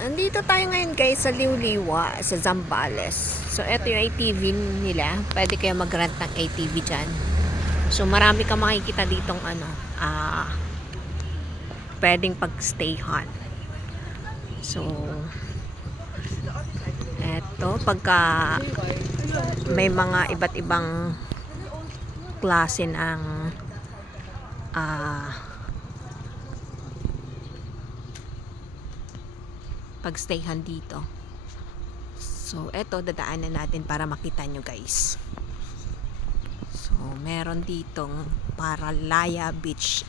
Andito tayo ngayon guys sa Liwliwa, sa Zambales. So, eto yung ATV nila. Pwede kayo mag-rent ng ATV dyan. So, marami ka makikita ditong ano, ah, pwedeng pag-stayhan. So, eto, pagka may mga iba't ibang klase ng ah, pagstayhan dito. So, eto, dadaanan natin para makita nyo guys. So, meron ditong Paralaya Beach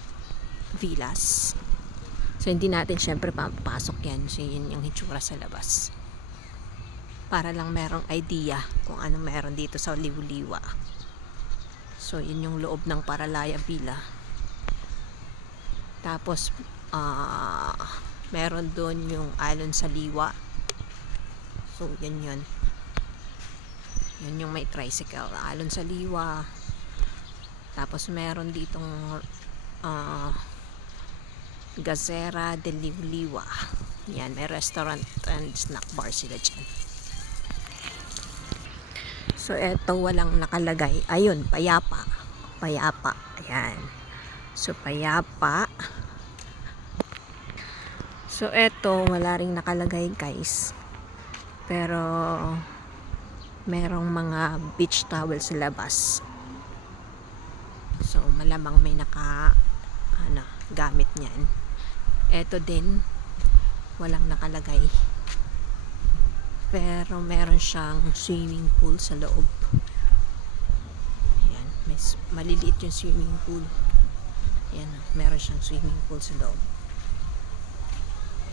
Villas. So, hindi natin syempre papasok yan. So, yun yung hitsura sa labas. Para lang merong idea kung ano meron dito sa Liwliwa. So, yun yung loob ng Paralaya Villa. Tapos, ah, meron doon yung Alon sa Liwa. So, yun yun. Yun yung may tricycle. Alon sa Liwa. Tapos, meron ditong ah, Gazera de Liwliwa. Yan, may restaurant and snack bar sila dyan. So, eto walang nakalagay. Ayun, payapa. Payapa. Ayan. So, payapa. So, eto, wala ring nakalagay, guys. Pero, merong mga beach towel sa labas. So, malamang may naka, ano, gamit niyan. Eto din, walang nakalagay. Pero, meron siyang swimming pool sa loob. Ayan, may, maliliit yung swimming pool. Ayan, meron siyang swimming pool sa loob.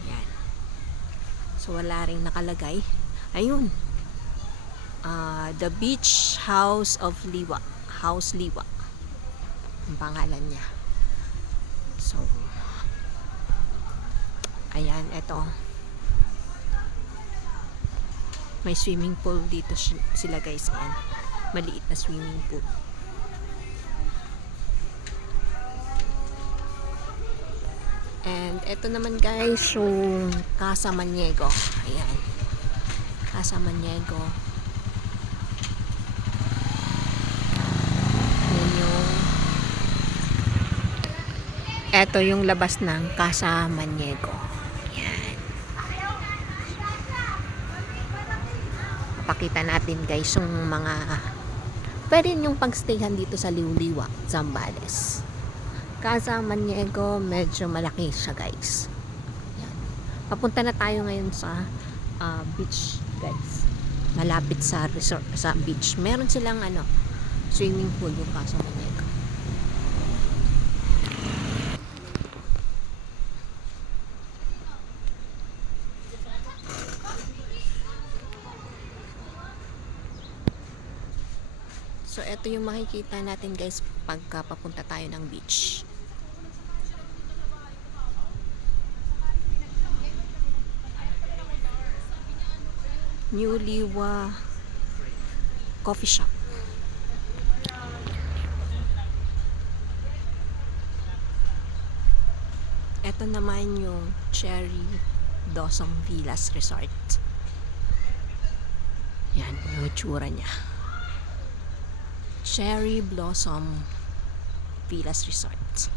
Ayan. So, wala rin nakalagay. Ayun. Ah, the Beach House of Liwa. House Liwa. Ang pangalan niya. So, ayan, eto. May swimming pool dito si- sila guys. Ayan. Maliit na swimming pool. And eto naman guys, yung Casa Maniego. Ayan. Casa Maniego. Yan yung eto yung labas ng Casa Maniego. Yan. Papakita natin guys yung mga pwede yung pagstayhan dito sa Liwliwa, Zambales. Casa Maniego, medyo malaki siya guys. Papunta na tayo ngayon sa ah, beach guys. Malapit sa resort, sa beach. Meron silang ano, swimming pool yung Casa Maniego. So, ito yung makikita natin guys pagka papunta tayo ng beach. New Liwa Coffee Shop. Ito naman yung Cherry Blossom Villas Resort. Yan, yung itsura niya. Cherry Blossom Villas Resort.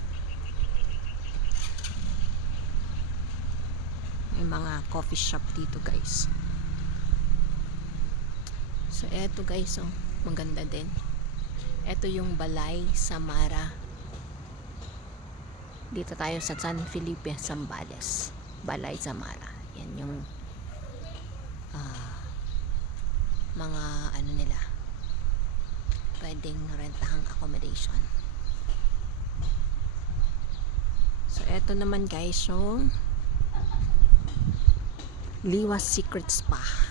May mga coffee shop dito guys. So eto guys, oh, maganda din. Eto yung Balay Samara. Dito tayo sa San Felipe, Zambales. Balay Samara. Yan yung ah, mga ano nila pwedeng rentahang accommodation. So, eto naman guys, yung Liwas Secret Spa.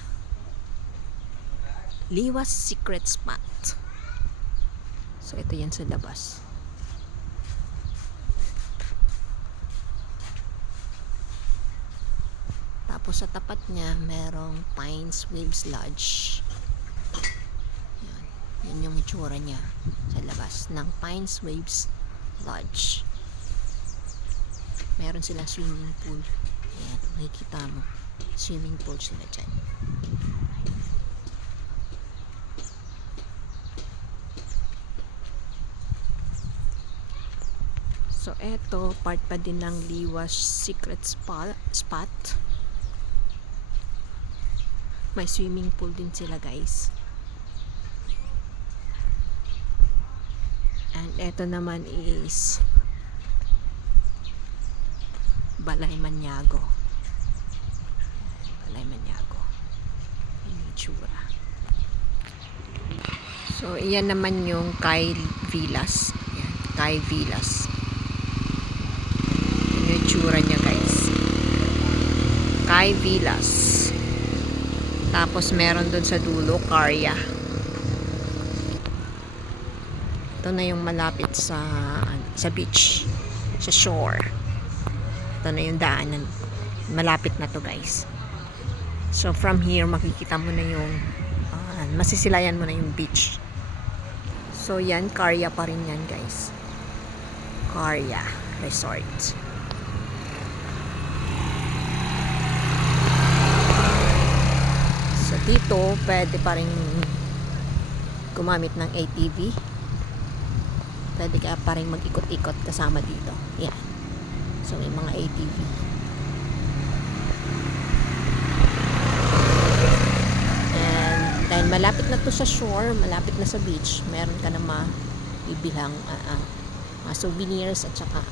Liwas Secret Spot. So, ito yan sa labas. Tapos sa tapat niya, merong Pines Waves Lodge. Yan. Yan yung itsura niya sa labas ng Pines Waves Lodge. Meron silang swimming pool. Ayan, makikita mo. Swimming pool sila dyan. So, eto, part pa din ng Liwa's Secret Spa, Spot. May swimming pool din sila, guys. And eto naman is Balay Manyago. Balay Manyago. Yung itsura. So, iyan naman yung Kai Villas. Yan, Kai Villas. Itsura niya, guys. Kai Villas. Tapos, meron dun sa dulo, Karya. Ito na yung malapit sa sa beach, sa shore. Ito na yung daanan. Malapit na to guys. So from here makikita mo na yung ah, masisilayan mo na yung beach. So yan, Karya pa rin yan guys. Karya Resort. So dito, pwede pa rin gumamit ng ATV pwede ka pa rin mag-ikot-ikot kasama dito. Yan. So, may mga ATV. And, dahil malapit na to sa shore, malapit na sa beach, meron ka na maibilang uh, uh, mga souvenirs at saka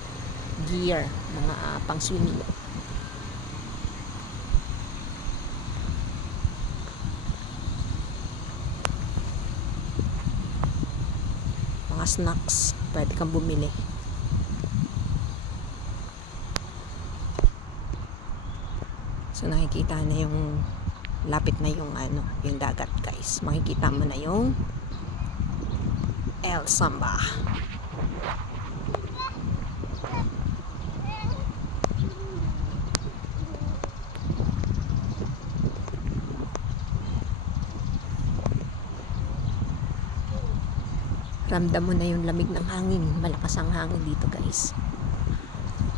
gear, mga uh, pang swimming. mga snacks. Pwede kang bumili. So nakikita na yung lapit na yung ano yung dagat guys. Makikita mo na yung El Samba ramdam mo na yung lamig ng hangin. Malakas ang hangin dito guys.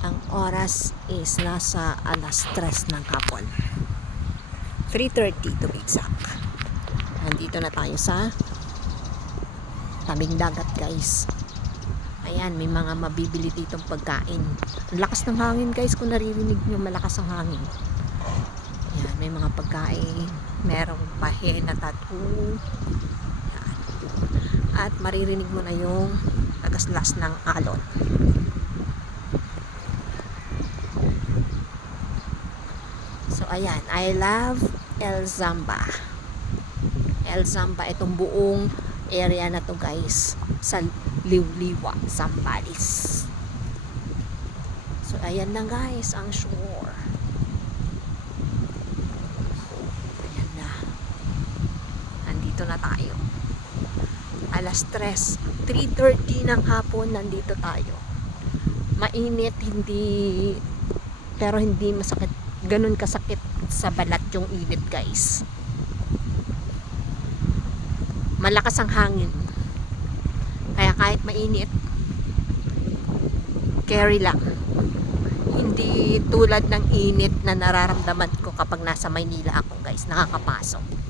Ang oras is nasa alas 3 ng hapon. 3.30 to be exact. Nandito na tayo sa tabing dagat guys. Ayan, may mga mabibili ditong pagkain. Ang lakas ng hangin guys kung naririnig nyo malakas ang hangin. Ayan, may mga pagkain. Merong pahe na tattoo at maririnig mo na yung tagaslas ng alon. So ayan, I love El Zamba. El Zamba, itong buong area na to guys, sa Liwliwa, Zambales. So ayan na guys, ang shore. Ayan na. Nandito na tayo alas 3 3.30 ng hapon nandito tayo. Mainit hindi pero hindi masakit. Ganun kasakit sa balat yung init guys. Malakas ang hangin. Kaya kahit mainit carry lang. Hindi tulad ng init na nararamdaman ko kapag nasa Maynila ako guys. Nakakapasok